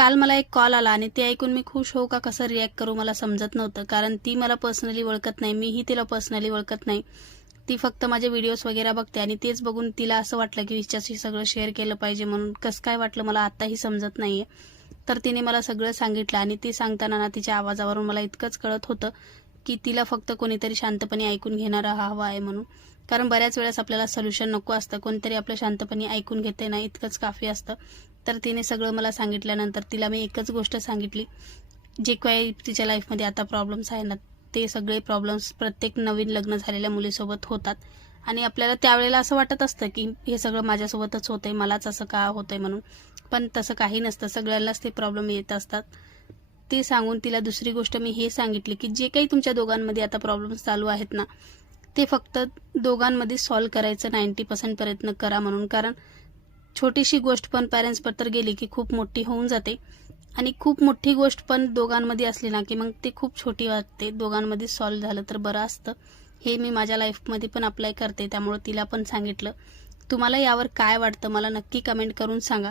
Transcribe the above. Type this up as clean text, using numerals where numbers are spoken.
काल मला एक कॉल आला आणि ते ऐकून मी खुश होऊ का कसं रिॲक्ट करू मला समजत नव्हतं. कारण ती मला पर्सनली ओळखत नाही, मीही तिला पर्सनली ओळखत नाही. ती फक्त माझे व्हिडिओज वगैरे बघते आणि तेच बघून तिला असं वाटलं की हिच्याशी सगळं शेअर केलं पाहिजे म्हणून. कसं काय वाटलं मला आत्ताही समजत नाहीये. तर तिने मला सगळं सांगितलं आणि ती सांगताना ना तिच्या आवाजावरून मला इतकंच कळत होतं की तिला फक्त कोणीतरी शांतपणे ऐकून घेणारा हवा आहे म्हणून. कारण बऱ्याच वेळेस आपल्याला सोल्युशन नको असतं, कोणतरी आपलं शांतपणे ऐकून घेते ना इतकंच काफी असतं. तर तिने सगळं मला सांगितल्यानंतर तिला मी एकच गोष्ट सांगितली, जे काही तिच्या लाईफमध्ये आता प्रॉब्लेम्स आहे ना, ते सगळे प्रॉब्लेम्स प्रत्येक नवीन लग्न झालेल्या मुलीसोबत होतात आणि आपल्याला त्यावेळेला असं वाटत असतं की हे सगळं माझ्यासोबतच होतंय, मलाच असं का होतंय म्हणून. पण तसं काही नसतं, सगळ्यांनाच ते प्रॉब्लेम येत असतात. ते सांगून तिला दुसरी गोष्ट मी हे सांगितली की जे काही तुमच्या दोघांमध्ये आता प्रॉब्लेम्स चालू आहेत ना, ते फक्त दोघांमध्ये सॉल्व्ह करायचं 90% प्रयत्न करा म्हणून. कारण छोटीशी गोष्ट पण पॅरेंट्सपर्यंत गेली की खूप मोठी होऊन जाते आणि खूप मोठी गोष्ट पण दोघांमध्ये असली ना की मग ते खूप छोटी वाटते. दोघांमध्ये सॉल्व्ह झालं तर बरं असतं. हे मी माझ्या लाईफमध्ये पण अप्लाय करते, त्यामुळे तिला पण सांगितलं. तुम्हाला यावर काय वाटतं मला नक्की कमेंट करून सांगा.